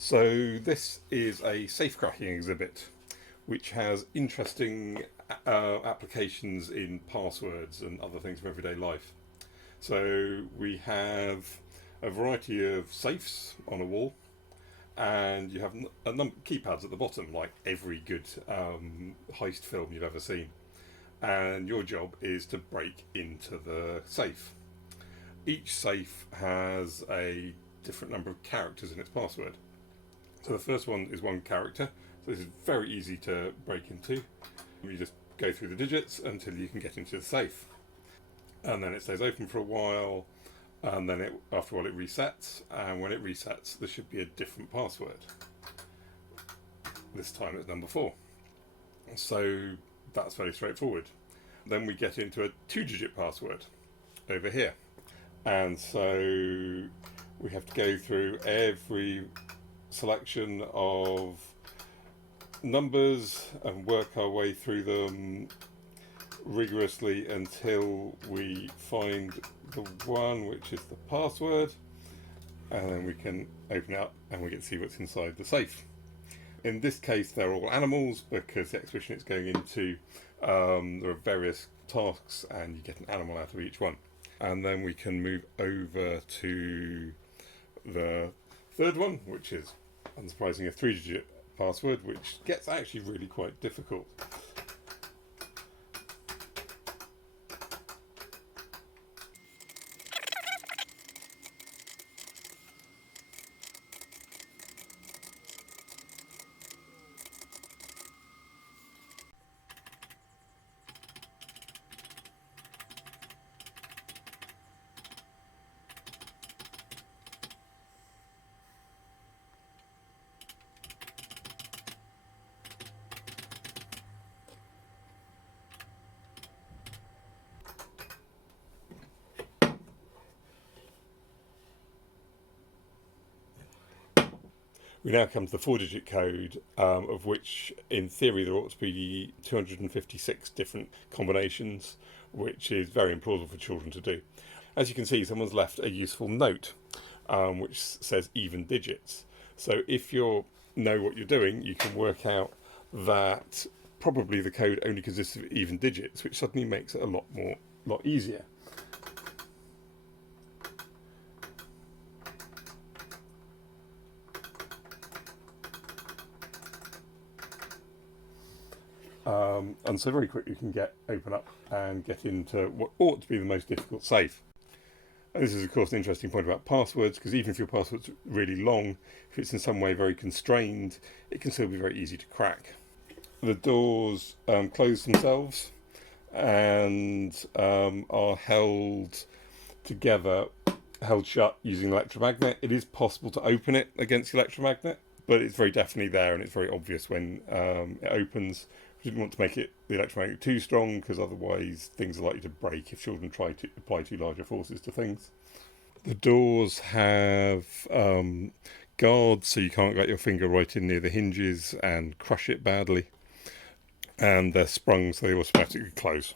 So this is a safe cracking exhibit which has interesting applications in passwords and other things from everyday life. So we have a variety of safes on a wall, and you have a number of keypads at the bottom, like every good heist film you've ever seen. And your job is to break into the safe. Each safe has a different number of characters in its password. So the first one is one character, so this is very easy to break into. You just go through the digits until you can get into the safe. And then it stays open for a while, and then after a while it resets, and when it resets there should be a different password. This time it's number 4. So that's very straightforward. Then we get into a 2-digit password over here. And so we have to go through every selection of numbers and work our way through them rigorously until we find the one which is the password, and then we can open it up and we get to see what's inside the safe. In this case they're all animals because the exhibition it's going into, there are various tasks and you get an animal out of each one. And then we can move over to the third one, which is unsurprisingly a 3-digit password, which gets actually really quite difficult. We now come to the 4-digit code, of which in theory there ought to be 256 different combinations, which is very implausible for children to do. As you can see, someone's left a useful note which says even digits. So if you know what you're doing, you can work out that probably the code only consists of even digits, which suddenly makes it a lot easier. And so very quickly you can open up and get into what ought to be the most difficult safe. And this is of course an interesting point about passwords, because even if your password's really long, if it's in some way very constrained, it can still be very easy to crack. The doors close themselves and are held together, held shut using electromagnet. It is possible to open it against the electromagnet, but it's very definitely there and it's very obvious when it opens. We didn't want to make the electromagnet too strong, because otherwise things are likely to break if children try to apply too larger forces to things. The doors have guards, so you can't get your finger right in near the hinges and crush it badly. And they're sprung, so they automatically close.